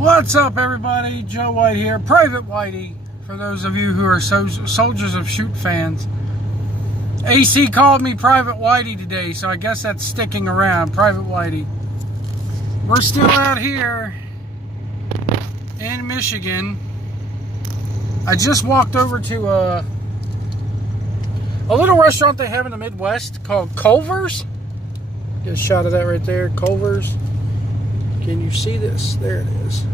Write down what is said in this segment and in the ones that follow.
What's up, everybody? Joe White here, Private Whitey, for those of you who are Soldiers of Shoot fans. AC called me Private Whitey today, so I guess that's sticking around. Private Whitey. We're still out here in Michigan. I just walked over to a little restaurant they have in the Midwest called Culver's. Get a shot of that right there, Culver's. Can you see this? There it is.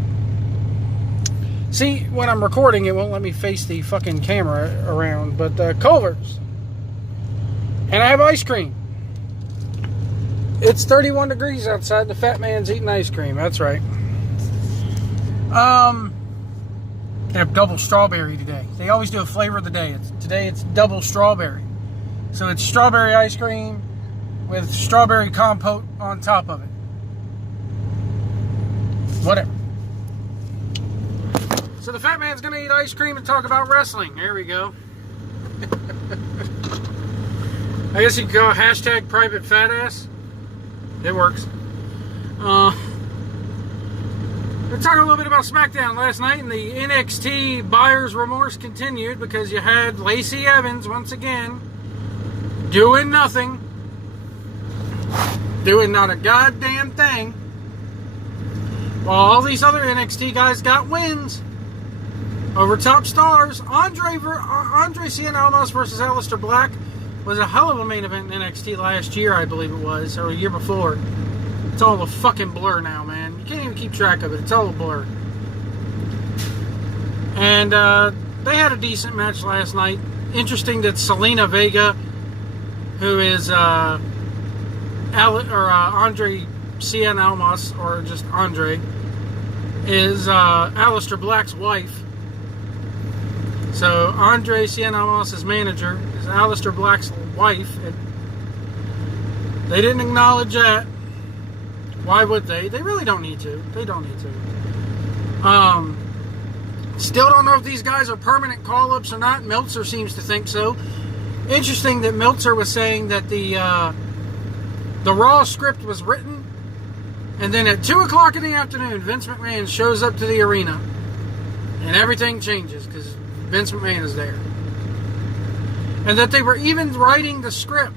See, when I'm recording, it won't let me face the fucking camera around, but Culver's. And I have ice cream. It's 31 degrees outside. The fat man's eating ice cream. That's right. I have double strawberry today. They always do a flavor of the day. Today it's double strawberry. So it's strawberry ice cream with strawberry compote on top of it. Whatever. So the fat man's gonna eat ice cream and talk about wrestling. There we go. I guess you could go hashtag private fat ass. It works. We're talking a little bit about Smackdown last night, and the NXT buyer's remorse continued because you had Lacey Evans once again doing nothing, doing not a goddamn thing, while all these other NXT guys got wins over top stars. Andre Cien Almas versus Aleister Black was a hell of a main event in NXT last year, I believe it was, or a year before. It's all a fucking blur now, man. You can't even keep track of it. It's all a blur. And they had a decent match last night. Interesting that Selena Vega, who is Andre Cien Almas, or just Andre, is Aleister Black's wife. So Andre Cien Almas' manager is Aleister Black's wife. And they didn't acknowledge that. Why would they? They really don't need to. They don't need to. Still don't know if these guys are permanent call-ups or not. Meltzer seems to think so. Interesting that Meltzer was saying that the Raw script was written, and then at 2 o'clock in the afternoon, Vince McMahon shows up to the arena, and everything changes because Vince McMahon is there. And that they were even writing the script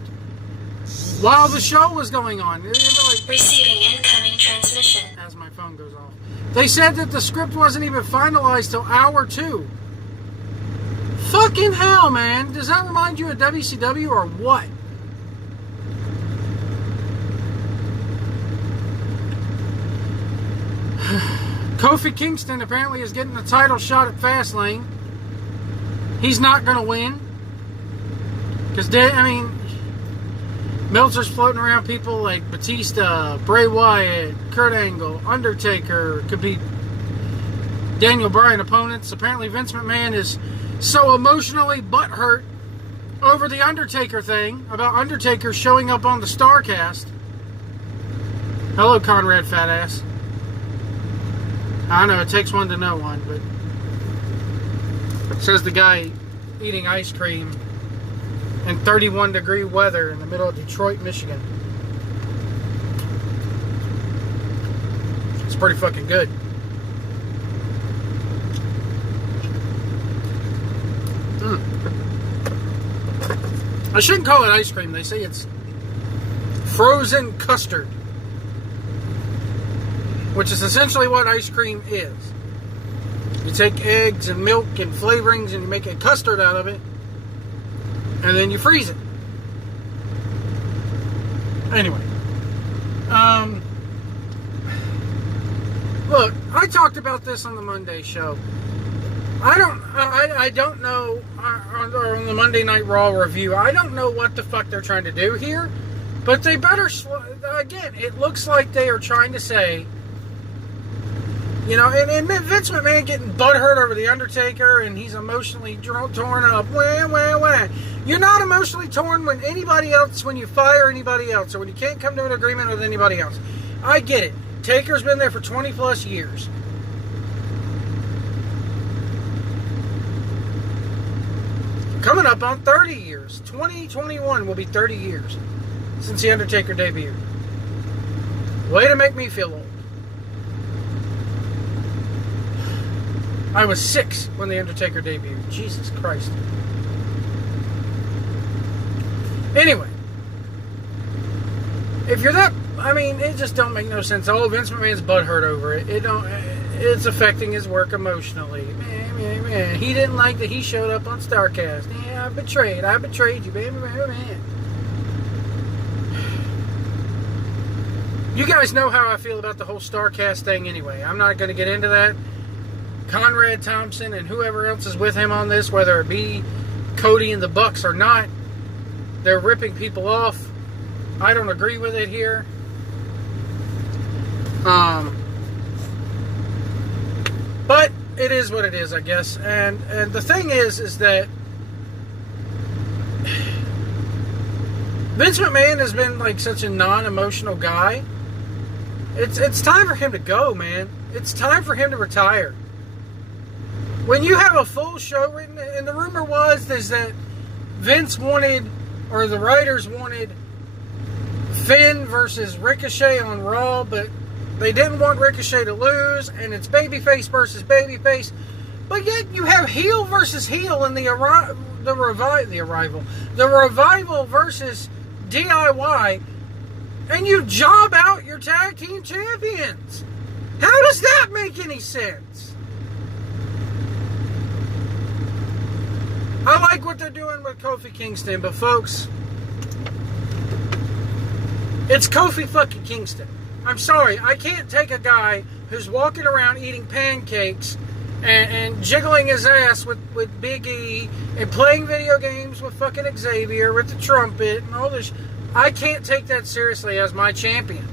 while the show was going on. Receiving incoming transmission. As my phone goes off. They said that the script wasn't even finalized till hour 2. Fucking hell, man. Does that remind you of WCW or what? Kofi Kingston apparently is getting the title shot at Fastlane. He's not going to win. Because, Meltzer's floating around people like Batista, Bray Wyatt, Kurt Angle, Undertaker, could be Daniel Bryan opponents. Apparently Vince McMahon is so emotionally butthurt over the Undertaker thing, about Undertaker showing up on the Starcast. Hello, Conrad Fatass. I know, it takes one to know one, but says the guy eating ice cream in 31 degree weather in the middle of Detroit, Michigan. It's pretty fucking good. I shouldn't call it ice cream. They say it's frozen custard, which is essentially what ice cream is. You take eggs and milk and flavorings and you make a custard out of it, and then you freeze it. Anyway, look, I talked about this on the Monday show. I don't know, on the Monday Night Raw review, I don't know what the fuck they're trying to do here, but they better, again, it looks like they are trying to say, and Vince McMahon getting butthurt over the Undertaker, and he's emotionally torn up. Wah. You're not emotionally torn when you fire anybody else, or when you can't come to an agreement with anybody else. I get it. Taker's been there for 20 plus years. Coming up on 30 years. 2021 will be 30 years since the Undertaker debuted. Way to make me feel old. I was 6 when The Undertaker debuted. Jesus Christ. Anyway. If you're that... I mean, it just don't make no sense. Oh, Vince McMahon's butthurt over it. It's affecting his work emotionally. Man. He didn't like that he showed up on StarCast. Yeah, I betrayed you, man. You guys know how I feel about the whole StarCast thing anyway. I'm not going to get into that. Conrad Thompson and whoever else is with him on this, whether it be Cody and the Bucks or not, they're ripping people off. I don't agree with it here. But it is what it is, I guess. And the thing is that Vince McMahon has been like such a non-emotional guy. It's time for him to go, man. It's time for him to retire. When you have a full show written, and the rumor was that Vince wanted, or the writers wanted, Finn versus Ricochet on Raw, but they didn't want Ricochet to lose, and it's babyface versus babyface. But yet you have heel versus heel in the revival versus DIY, and you job out your tag team champions. How does that make any sense? I like what they're doing with Kofi Kingston, but folks, it's Kofi fucking Kingston. I'm sorry, I can't take a guy who's walking around eating pancakes and jiggling his ass with Big E and playing video games with fucking Xavier with the trumpet and all this. I can't take that seriously as my champion.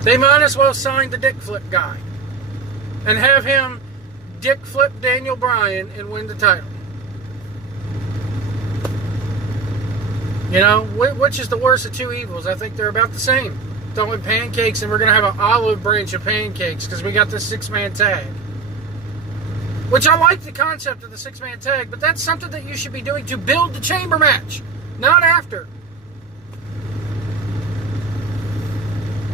They might as well sign the dick flip guy and have him dick flip Daniel Bryan and win the title. You know, which is the worst of two evils? I think they're about the same. Throwing pancakes, and we're going to have an olive branch of pancakes because we got this 6-man tag. Which I like the concept of the 6-man tag, but that's something that you should be doing to build the chamber match, not after.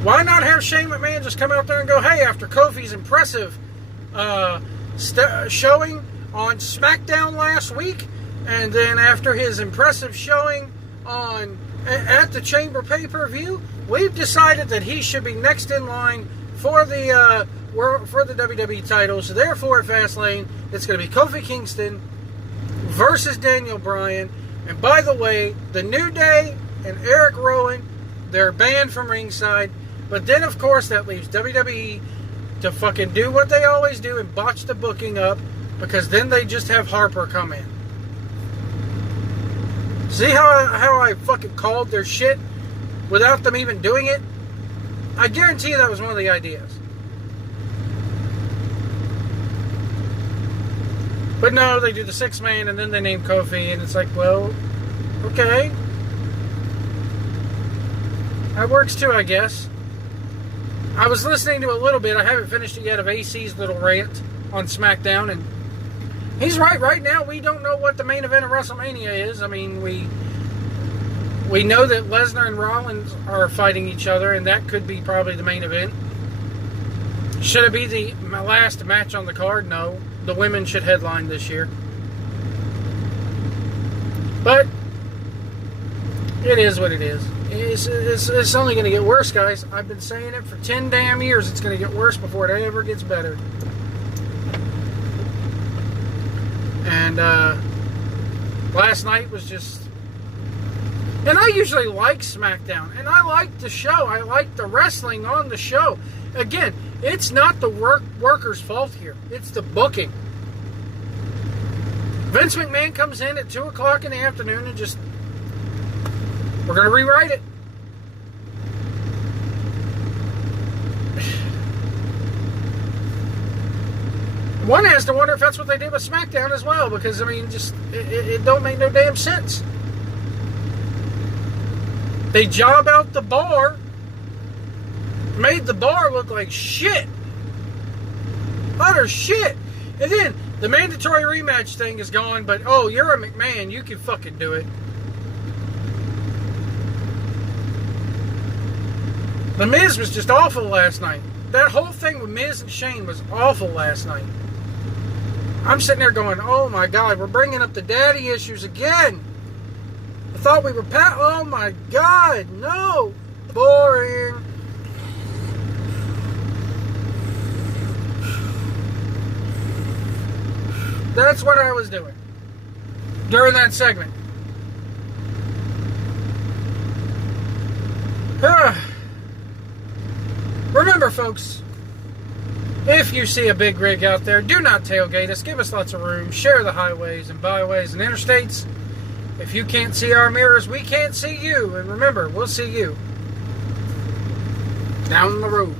Why not have Shane McMahon just come out there and go, hey, after Kofi's impressive showing on Smackdown last week, and then after his impressive showing at the Chamber pay-per-view, we've decided that he should be next in line for the WWE title. So therefore, at Fastlane, it's going to be Kofi Kingston versus Daniel Bryan. And by the way, the New Day and Eric Rowan, they're banned from ringside. But then, of course, that leaves WWE to fucking do what they always do and botch the booking up, because then they just have Harper come in. See how I fucking called their shit without them even doing it? I guarantee you that was one of the ideas. But no, they do the 6-man and then they name Kofi, and it's like, well, okay. That works too, I guess. I was listening to a little bit, I haven't finished it yet, of AC's little rant on Smackdown, and he's right. Right now, we don't know what the main event of WrestleMania is. I mean, we know that Lesnar and Rollins are fighting each other, and that could be probably the main event. Should it be the last match on the card? No. The women should headline this year. But it is what it is. It's only going to get worse, guys. I've been saying it for 10 damn years. It's going to get worse before it ever gets better. And last night was just... And I usually like Smackdown. And I like the show. I like the wrestling on the show. Again, it's not the workers' fault here. It's the booking. Vince McMahon comes in at 2 o'clock in the afternoon and just... We're going to rewrite it. One has to wonder if that's what they did with Smackdown as well, because, I mean, just, it don't make no damn sense. They job out the bar, made the bar look like shit. Utter shit. And then, the mandatory rematch thing is gone, but, oh, you're a McMahon, you can fucking do it. The Miz was just awful last night. that whole thing with Miz and Shane was awful last night. I'm sitting there going, oh my God, we're bringing up the daddy issues again. I thought we were oh my God, no. Boring. That's what I was doing during that segment. Remember, folks, if you see a big rig out there, do not tailgate us. Give us lots of room. Share the highways and byways and interstates. If you can't see our mirrors, we can't see you. And remember, we'll see you down the road.